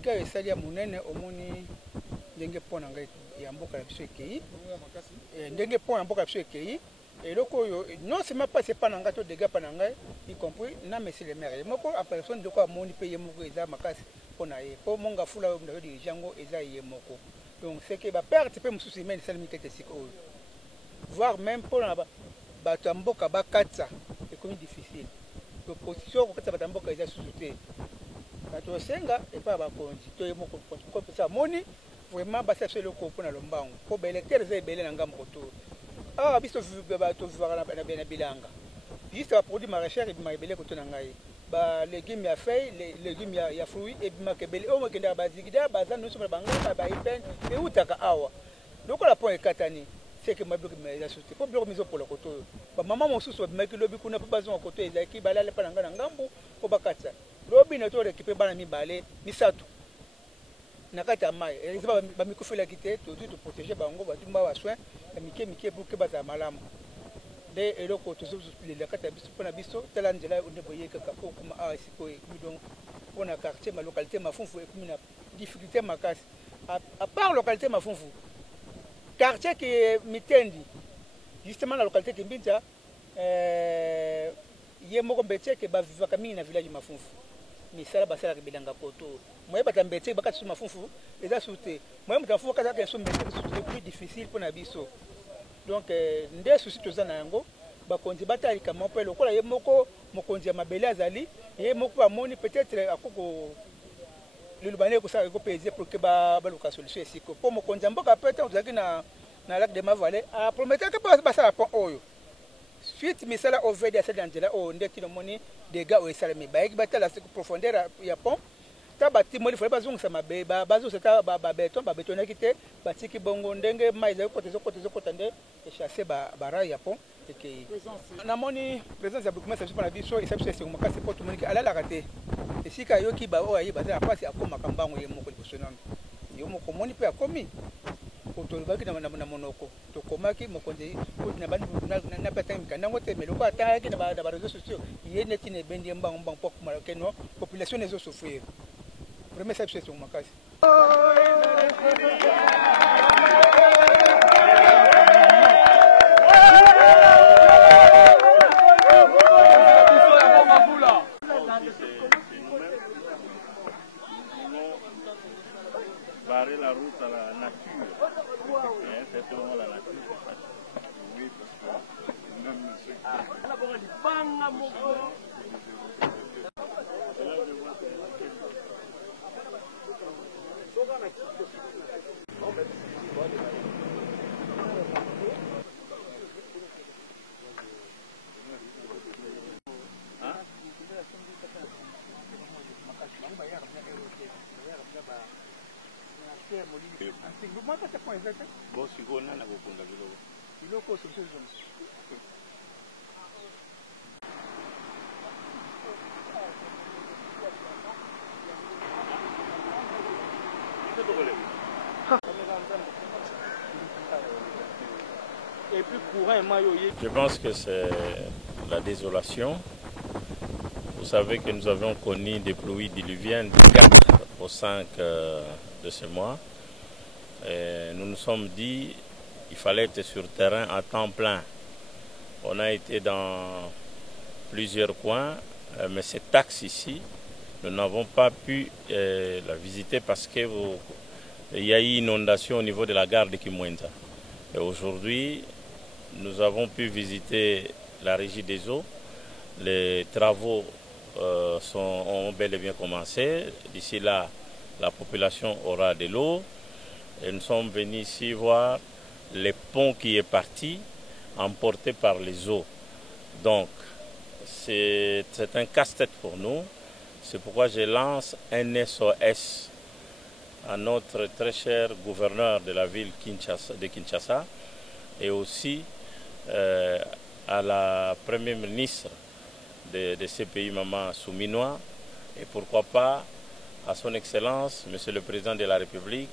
dégâts et ça y a monene au moni ndenge pona ngai ya mboka na biso ekei ndenge pona mboka biso ekei et loko yo non c'est même pas c'est pas nanga to dégâts pas nanga y compris na monsieur le maire moko a personne de quoi moni payer moko eza makasi pona ye po monga fula ndo dirigeango eza ye moko donc c'est que ba perte pe mususu humaine ça limite siko voire même pour bato mboka bakatsa ekomi difficile l'opposition ko katsa bato mboka eza sous-souté bato senga et pas bakonzi to ye moko ko pesa moni vraiment ba ça le ko pona lombango ko belecteur za ebele na ngambo to ah biso bato vivara na bilanga juste ba produit maraîcher et ma ebele ko to na ngai ba légumes ya feuilles les légumes ya fruits et ma kebele o mo kenda ba zigida ba za no so ba ngaka ba ipen et utaka awa donc la point katani c'est que ma bloc mais la société pour bloc miso pour le côté ba maman mon sous ba ki lobi kuna pa bazon côté ezaki balale pa ngana ngambu ko bakatsa lobi na to récupérer bana mi balé misatu nakata mai ezaba ba mikufela kité to tout protéger bango ba tumba ba soin mike pour que ba za malamu de eloko to le kata biso pona biso tala njela onde boyeka ka ko kuma a siko e donc pona quartier ma localité mafunfu e kuma difficulté makasi à part localité mafunfu quartier qui est Mitendi, justement la localité qui est Mbinja, il y a beaucoup de gens qui vivent dans le village de Mafunfu. Mais ça, c'est la Bilanga Koto. Moi, je suis un peu de Mafunfu, et ça, c'est moi, je suis un peu plus difficile pour Nabiso. Donc, nous soucis de ça, nous avons bataille comme on peut le faire. Il y a beaucoup de Mabelazali, il y a beaucoup de peut-être à le Libanais pour ça payer pour que ba loka solution ici pour mo konza mboka peut-être ozaki na lac de Mavale a promettre que pas ça pont oyo suite misala au vede à Angela o ndeti no moni dégâts au salami ba ki batala la profondeur ya pont ta bati moli fole bazungu sama be ba bazu c'est ba béton na kité batiki bongo ndenge maiza côté nde et chasser ba bara ya pont et que na moni présence ya beaucoup ça je pas la biso et ça c'est comme ça c'est pour tout le monde ala la raté et si ka yoki ba o ayi ba za pasi akoma kambango ye moko libosono yo moko moni pe akomi ko to ba ki na monoko to komaki mokonzi ko na bandi na peta mikanda ngote meloko ataki na ba réseaux sociaux ye neti ne bendi mbango pour que no population les souffrir vraiment ça c'est comme makasi barrer la route à la nature. C'est vraiment la nature. Oui, parce que même ceux bon, si vous n'avez pas Je pense que c'est la désolation. Vous savez que nous avions connu des pluies diluviennes du 4 au 5 de ce mois. Et nous nous sommes dit qu'il fallait être sur terrain à temps plein. On a été dans plusieurs coins, mais cet axe ici, nous n'avons pas pu la visiter parce qu'il y a eu inondation au niveau de la gare de Kimwenza. Et aujourd'hui, nous avons pu visiter la régie des eaux. Les travaux ont bel et bien commencé. D'ici là, la population aura de l'eau. Et nous sommes venus ici voir le pont qui est parti, emporté par les eaux. Donc, c'est un casse-tête pour nous. C'est pourquoi je lance un SOS à notre très cher gouverneur de la ville de Kinshasa et aussi à la première ministre de ce pays, Maman Souminois, et pourquoi pas à son Excellence, Monsieur le Président de la République,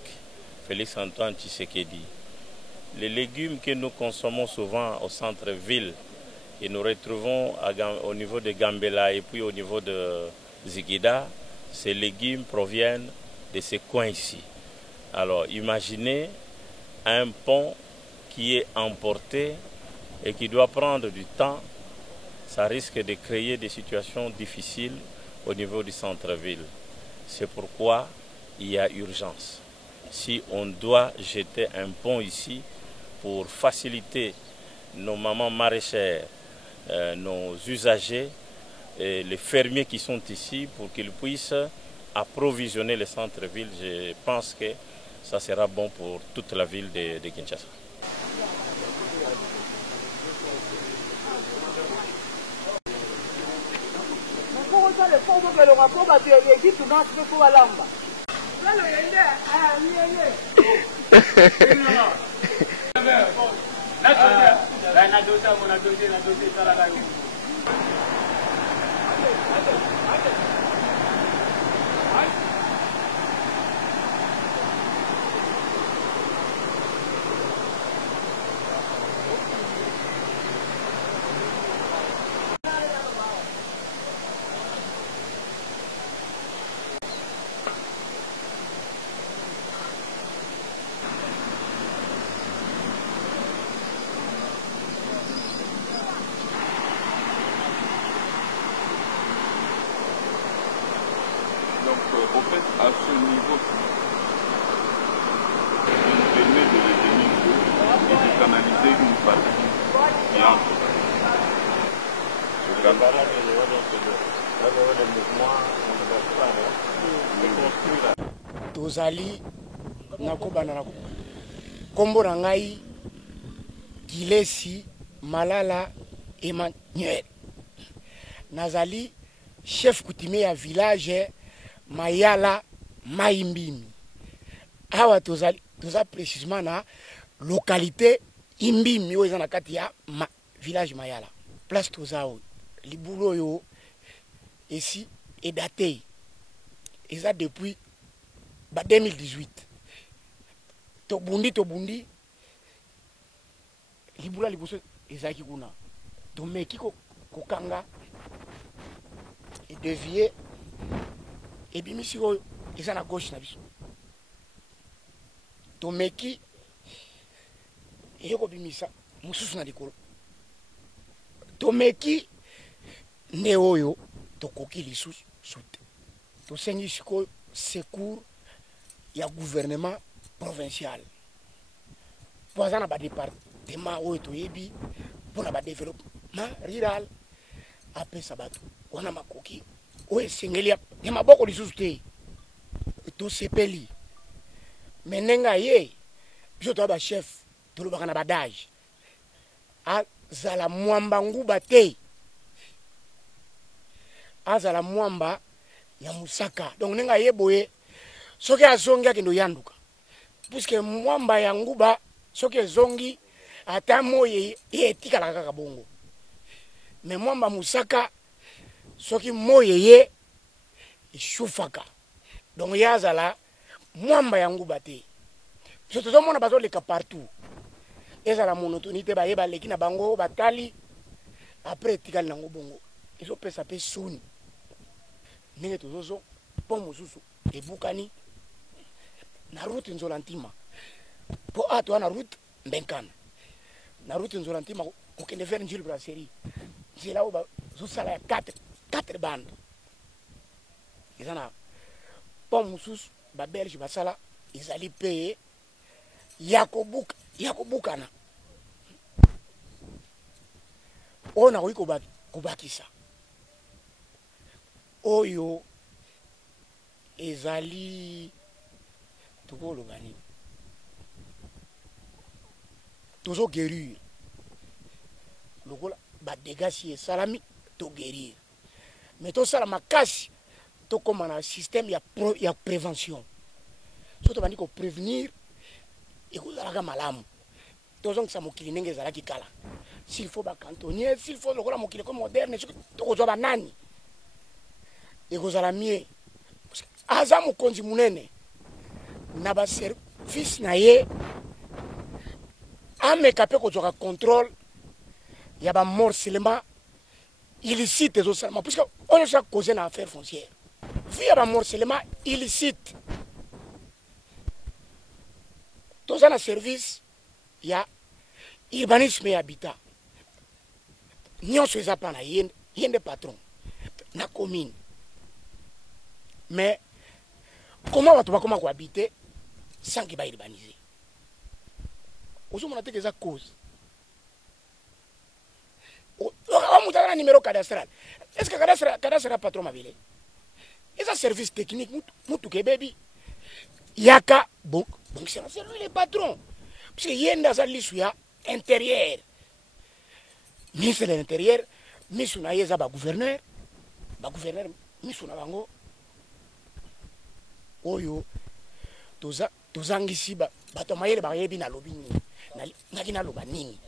Félix Antoine Tshisekedi. Les légumes que nous consommons souvent au centre-ville et nous retrouvons au niveau de Gambela et puis au niveau de Ziguida, ces légumes proviennent de ces coins ici. Alors imaginez un pont qui est emporté et qui doit prendre du temps, ça risque de créer des situations difficiles au niveau du centre-ville. C'est pourquoi il y a urgence. Si on doit jeter un pont ici pour faciliter nos mamans maraîchères, nos usagers, et les fermiers qui sont ici pour qu'ils puissent approvisionner le centre-ville, je pense que ça sera bon pour toute la ville de Kinshasa. Donc, au fait, à ce niveau, on permet de retenir l'eau et de canaliser une partie qui entre. Tozali nakobana na kombo na ngai Gilesi Malala Emmanuel. Nazali chef coutumier ya village Mayala Maimbimi. Awa toza précisément na localité Imbimi oyo na kati ya village Mayala. Place tozao libulo yo ici est daté. Et ça depuis 2018. Tobundi libula liboso ezaki kuna. Tomeki kokanga et dévier et bimisi oyo eza na gauche na biso. Tomeki eyoko bimisa mususu na likolo. Tomeki nde oyo tokoki lisusu sute. Tosengi sikoyo secours ya gouvernement provincial. Poza na ba département oyo toyebi mpona ba développement rural apesa bato wana makoki oyo esengeli ya maboko lisusu te tosepeli. Me ndenge ye biso toya bachef tolobaka na badage azala mwamba nguba te, azala mwamba ya musaka. Donc ndenge ye boye soki azongi akende oyanduka, puisque mwamba ya nguba soki ezongi ata moye ye etikala kaka bongo. Me mwamba musaka soki moye ye eshufaka. Donc ye azala mwamba ya nguba te. So tozomona bazoleka partout. Ezala monotonité ba yeba leki na bango batali après etikali nango bongo. Ezopesa pe soni. Ndenge tozozo pont mosusu ebukani na route nzolantima. Po ato na route Mbenkana. Na route nzolantima kokende vers Njili Brasserie. Nzela oba zosala ya 4 bandes. Ezana pont mosusu ba Belge basala ezali pe yakobukana. Ona koyi kobakisa. Oyo ezali tukolobani. Tozo guérir. Lokola ba dégâts si esalami to guérir. Mais to sala makasi to koma na système ya prévention. So to bandi ko prévenir et ko zalaka malamu. Tozo ngisa mokili ndenge ezalaki kala. S'il faut ba cantonnier, s'il faut lokola mokili comme moderne, to ko zo ba nani. Et ko zala mieux. Parce que aza mokonzi munene na ba service na ye ameka ko zoka contrôle ya ba morcellement illicite zo salama, puisque on a causé une affaire foncière. Vu ya ba morcellement illicite toza na service ya urbanisme et habitat nyonso eza pa na ye nde patron na commune. Mais comment bato bakoma kohabite sans que baurbaniser? Ozomona te que eza cause omutu aza na numéro cadastral. Est-ce que cadastral patron mabele eza service technique mutu kebebi yaka bon c'est un service le patron parce que yenda za lisu ya intérieur ministre de l'intérieur misu na yeza ba gouverneur misu na bango oyo tozangisi bato mayele bayebi na lobi nini naki na loba nini.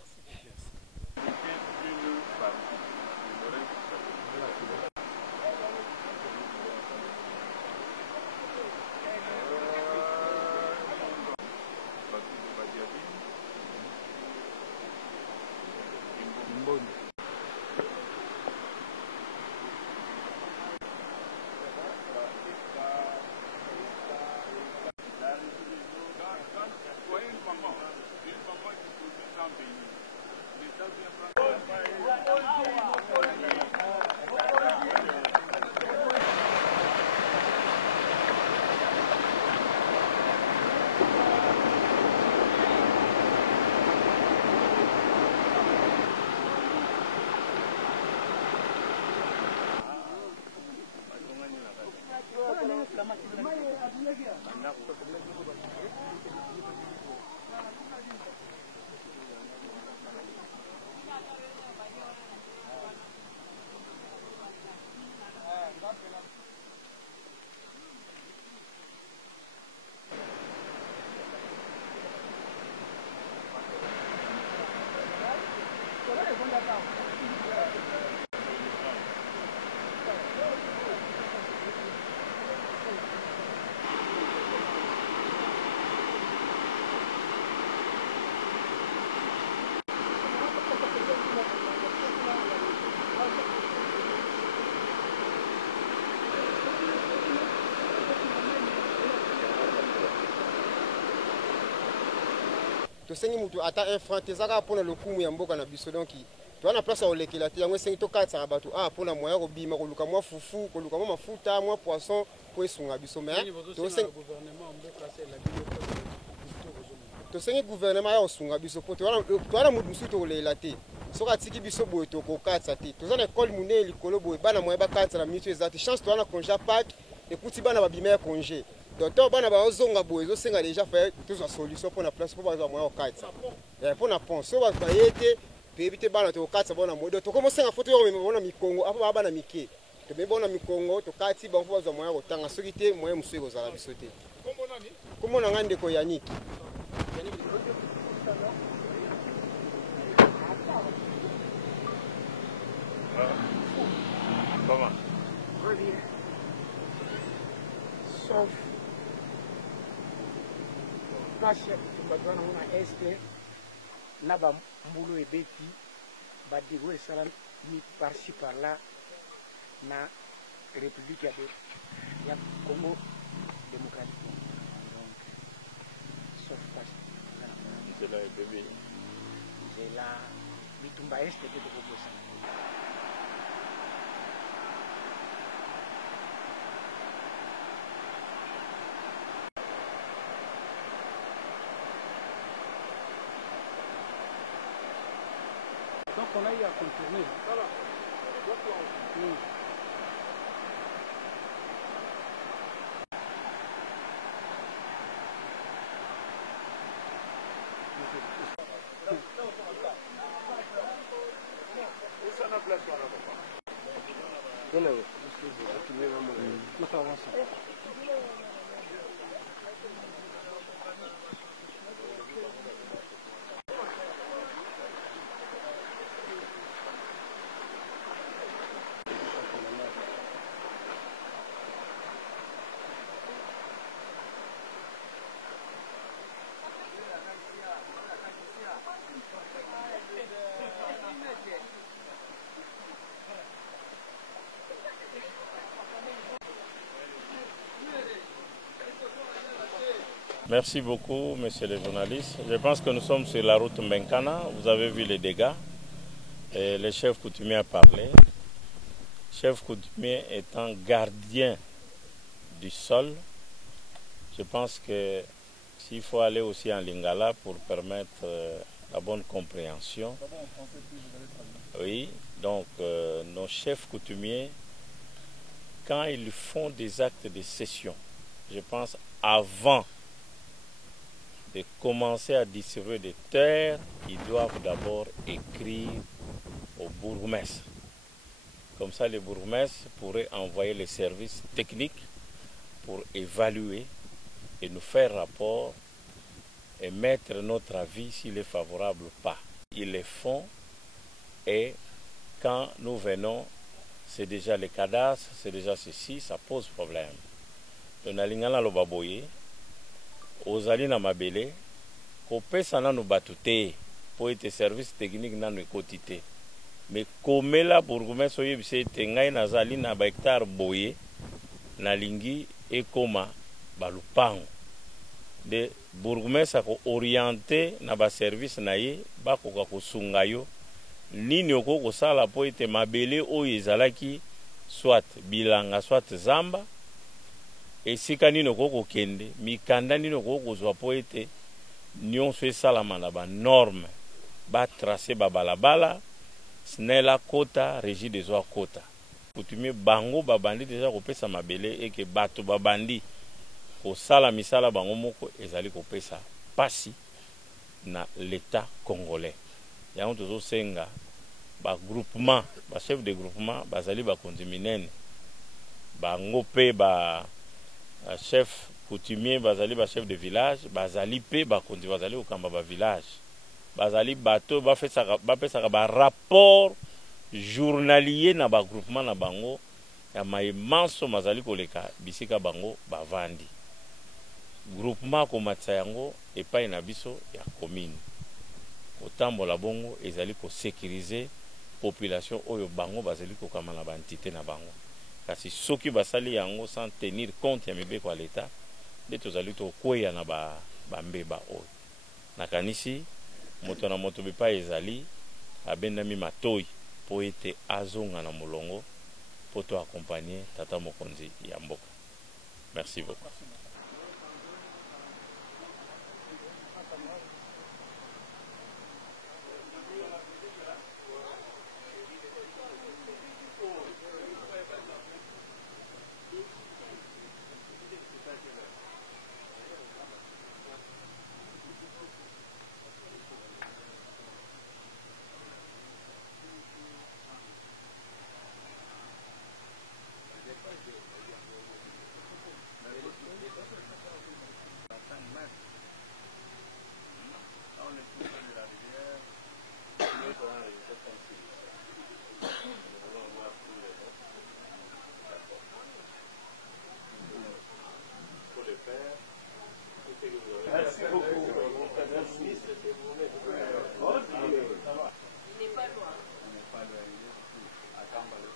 tosengi mutu ata un franc tezaka mpona lokumu ya mboka na biso donc toza na place ya kolekela te yango esengi tokatisaka bato mpona moya kobima koluka mwa fufu koluka mwa mafuta mwa poisson mpo esunga biso mais tosengi gouvernement ya kosunga biso mpo toza na mutu mosusu tokolela te soki atiki biso boye tokokatisa te toza na ekole monene likolo boye bana moya bakatisa na minute eza te chance toza na congé ya pake ekuti bana babima ya congé donc bana bazonga boye ezosenga déjà fa tozwa solution mpona place mpo bazwa moya kokatisa mpona pont so bato baye te toyebi te bana tokokatisa bona moye donc tokomosenga fo toyomema bona mikongo apo baa bana mike tomemi bona mikongo tokati bango mpo bazwa moya kotanga soki te moya mosusu ekozala biso te kombo na ngai ndeko yaniki Comment? Sauf place tubadwana mona este na bambulu ebeti badigo esala mi par-ci par-là na république ya Congo démocratique donc sauf place C'est là et bébé. c'est là bitumba este te tokobosa. Donc on a eu à contourner. Voilà. Merci beaucoup, messieurs les journalistes. Je pense que nous sommes sur la route Mbenkana. Vous avez vu les dégâts. Et le chef coutumier a parlé. Le chef coutumier étant gardien du sol, je pense que s'il faut aller aussi en lingala pour permettre la bonne compréhension. Oui, donc nos chefs coutumiers, quand ils font des actes de cession, je pense avant de commencer à distribuer des terres, ils doivent d'abord écrire au bourgmestre. Comme ça, les bourgmestres pourraient envoyer les services techniques pour évaluer et nous faire rapport et mettre notre avis s'il est favorable ou pas. Ils le font et quand nous venons, c'est déjà les cadastres, c'est déjà ceci, ça pose problème. Donc, nalingana lo baboye, ozali na mabele, kopesa nanu batute, pour être service technique nanu ekotite. Mais komela bourgmestre oyebise ete ngai nazali na ba hectare boye, nalingi ekoma balupango. De bourgmestre ko orienté na ba service na ye bakoka kosunga yo nini oko kosala po ete mabele oyo ezalaki soit bilanga soit zamba esika nini oko kokende mikanda nini oko kozwa po ete nyonso esalama na banorme batrace babalabala snela kota régie des oies kota coutumier bango babandi deja kopesa mabele eke bato babandi kosala misala bango moko ezali kopesa pasi na l'état congolais. Yango tozosenga ba groupement, ba chef de groupement bazali bakonzi minene. Bango pe ba chef coutumier bazali ba chef de village, bazali pe bakonzi bazali okamba ba village. Bazali bato bapesaka ba rapport journalier na ba groupement na bango ya maimanso mazali koleka bisika bango bavandi. Groupement komatsa yango epai na biso ya commune. Kotambola bongo ezali ko sécuriser population oyo bango bazali kokama na ba entité na bango. Kasi soki basali yango sans tenir compte ya mibeko ya l'État, nde tozali to kweya na ba mbeba oyo. Nakanisi moto na moto bepa ezali abendami matoi po ete azonga na molongo po to accompagner tata mokonzi ya mboka. Merci beaucoup. Merci beaucoup. Merci. Il n'est pas loin. On n'est pas loin. À Kambalo.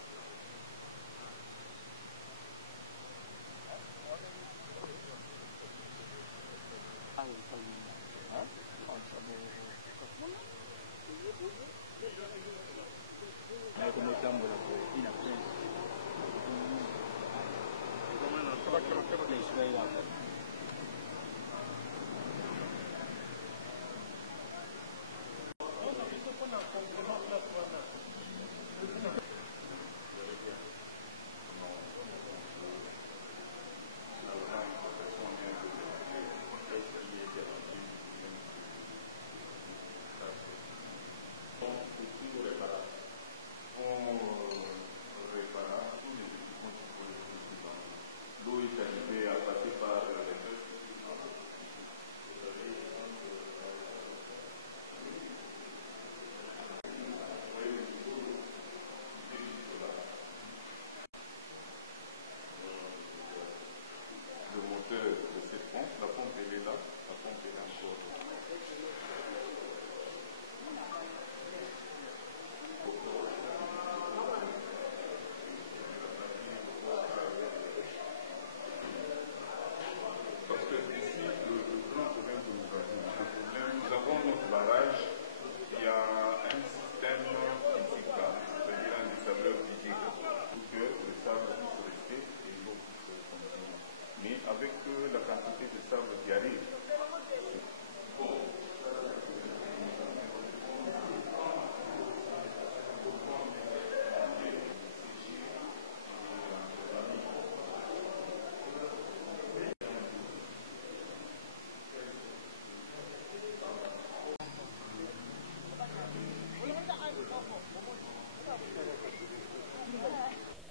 L'eau est arrivée à passer par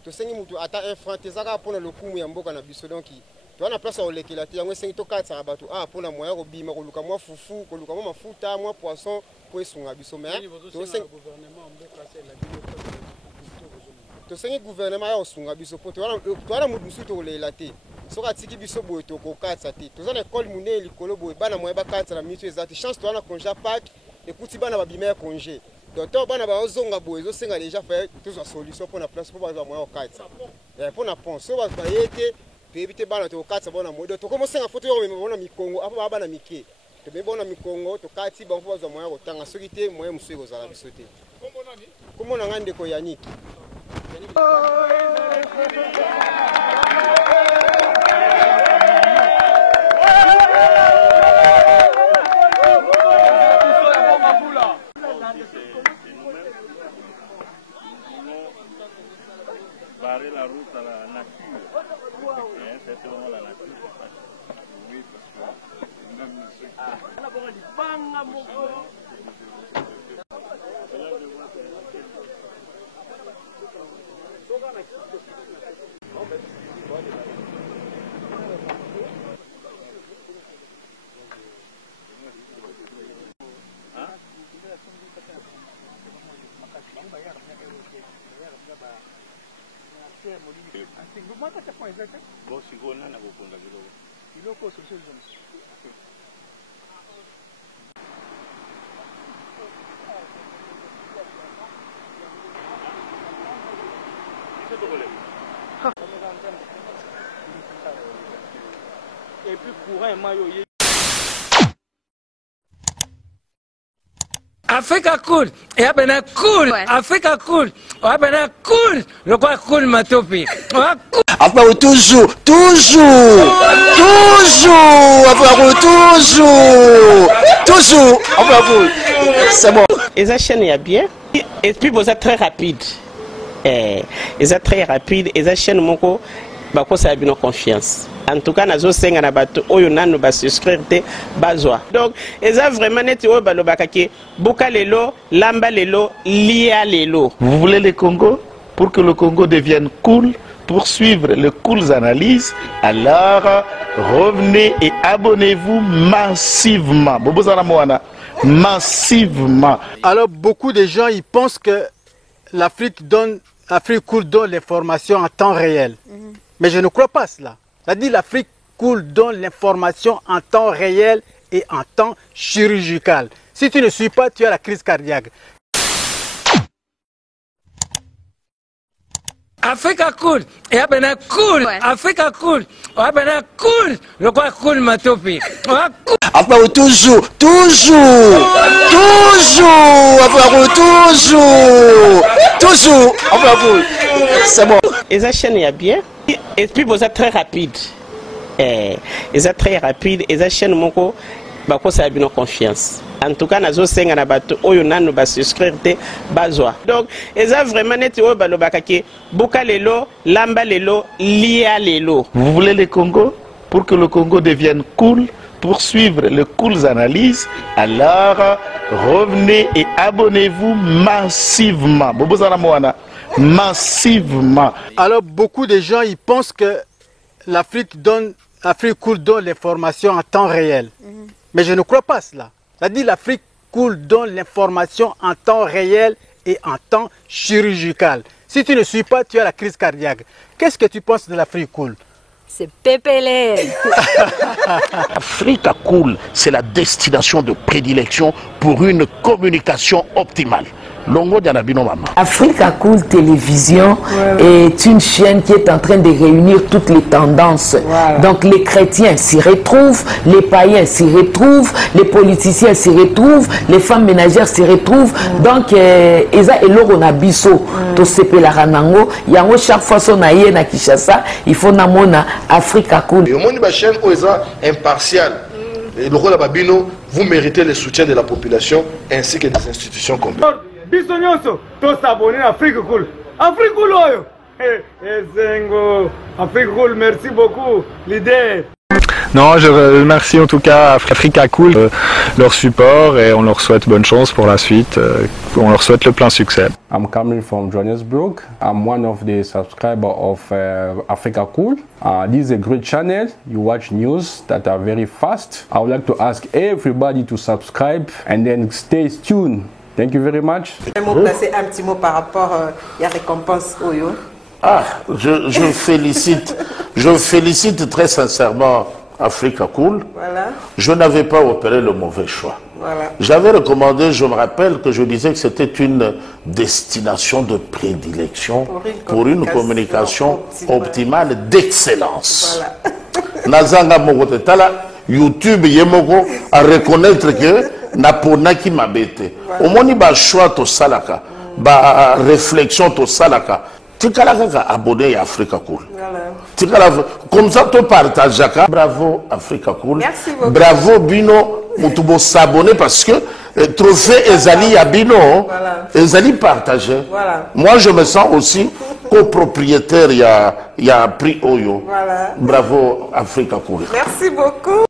tosengi mutu ata un franc tezaka mpona lokumu ya mboka na biso donc toza na place ya kolekela te yango esengi tokatisaka bato mpona moya kobima koluka mwa fufu koluka mwa mafuta mwa poisson mpo esunga biso mais tosengi gouvernement ya kosunga biso mpo toza na mutu mosusu tokolela te soki atiki biso boye tokokatisa te toza na ekole monene likolo boye bana moye bakatisa na minute eza te chance toza na congé ya pake ekuti bana babima ya congé donc to bana bazonga boye ezosenga déjà faye tozwa solution mpona place mpo bazwa moya kokatisa mpona pont so bato baye te toyebi te bana tokokatisa bona moye donc tokomosenga fo toyomema bona mikongo apo baa bana mike tobemi bona mikongo tokati bango mpo bazwa moya kotanga soki te moya mosusu ekozala biso te kombo na ngai ndeko Yannick. Barrer la route à la nature. C'est vraiment la nature. Oui, parce que même et puis courant maillot. Africa cool, et abena cool, ouais. Africa cool, abena cool, le quoi cool matopi. Après toujours, après c'est bon. Et ça chaîne est bien, et puis vous êtes très rapide. Et ça très rapide, et ça chaîne mon co, bah quoi ça a bien confiance. En tout cas, nazo senga na bato oyo nanu ba souscrire te bazwa. Donc, eza vraiment neti oyo balobaka ke boka lelo, lamba lelo, lia lelo. Vous voulez le Congo? Pour que le Congo devienne cool, pour suivre les cool analyses, alors revenez et abonnez-vous massivement. Bobozana Moana, massivement. Alors beaucoup de gens ils pensent que l'Afrique cool donne l'information en temps réel. Mais je ne crois pas cela. C'est-à-dire l'Afrique cool donne l'information en temps réel et en temps chirurgical. Si tu ne suis pas, tu as la crise cardiaque. Africa cool, et abena cool, ouais. Africa cool, abena cool, le quoi cool matopi. Après toujours, après toujours, après c'est bon. Et ça chaîne est bien, et puis vous êtes très rapide. Et ça très rapide, et ça chaîne mon co, bah quoi ça a bien confiance. En tout cas, nazo senga na bato oyo nanu ba souscrire te bazwa. Donc, eza vraiment neti oyo balobaka ke boka lelo, lamba lelo, lia lelo. Vous voulez le Congo? Pour que le Congo devienne cool, pour suivre les cool analyses, alors revenez et abonnez-vous massivement. Bobozana Moana, massivement. Alors beaucoup de gens ils pensent que l'Afrique cool donne l'information en temps réel. Mais je ne crois pas cela. C'est-à-dire l'Afrique cool donne l'information en temps réel et en temps chirurgical. Si tu ne suis pas, tu as la crise cardiaque. Qu'est-ce que tu penses de l'Afrique cool? C'est pépélé. Africa Cool, c'est la destination de prédilection pour une communication optimale. Longo Dianabino Mama. Africa Cool Télévision est une chaîne qui est en train de réunir toutes les tendances. Donc les chrétiens s'y retrouvent, les païens s'y retrouvent, les politiciens s'y retrouvent, les femmes ménagères s'y retrouvent. Donc Eza Eloro Nabiso, to sepe la ranango, yango chaque fois son aïe na Kinshasa, il faut namona Africa Cool. Et au monde de la chaîne Oza impartial. Et le rôle de Babino, vous méritez le soutien de la population ainsi que des institutions complètes. Biso nyonso to s'abonner à Afrique Cool. Afrique Cool oyo. Zengo. Afrique Cool, merci beaucoup, leader. Non, je remercie en tout cas Africa Cool, leur support et on leur souhaite bonne chance pour la suite. On leur souhaite le plein succès. I'm coming from Johannesburg. I'm one of the subscribers of Africa Cool. This is a great channel. You watch news that are very fast. I would like to ask everybody to subscribe and then stay tuned. Thank you very much. Je vais placer un petit mot par rapport à la récompense Oyo. Ah, je félicite très sincèrement Africa Cool. Voilà. Je n'avais pas opéré le mauvais choix. Voilà. J'avais recommandé, je me rappelle que je disais que c'était une destination de prédilection pour une communication optimale d'excellence. Nazanga Mogote Tala, YouTube Yemoko à reconnaître que Naponaki Mabete. Au moins, il y a choix to salaka, ba réflexion to salaka. Tu as abonné à Africa Cool. Comme ça, tu partages. Bravo Africa Cool. Merci beaucoup. Bravo Bino. Tu s'abonner parce que trophée Ezali à Bino. Ezali partagé. Voilà. Moi, je me sens aussi copropriétaire. Il y a prix Oyo. Voilà. Bravo Africa Cool. Merci beaucoup.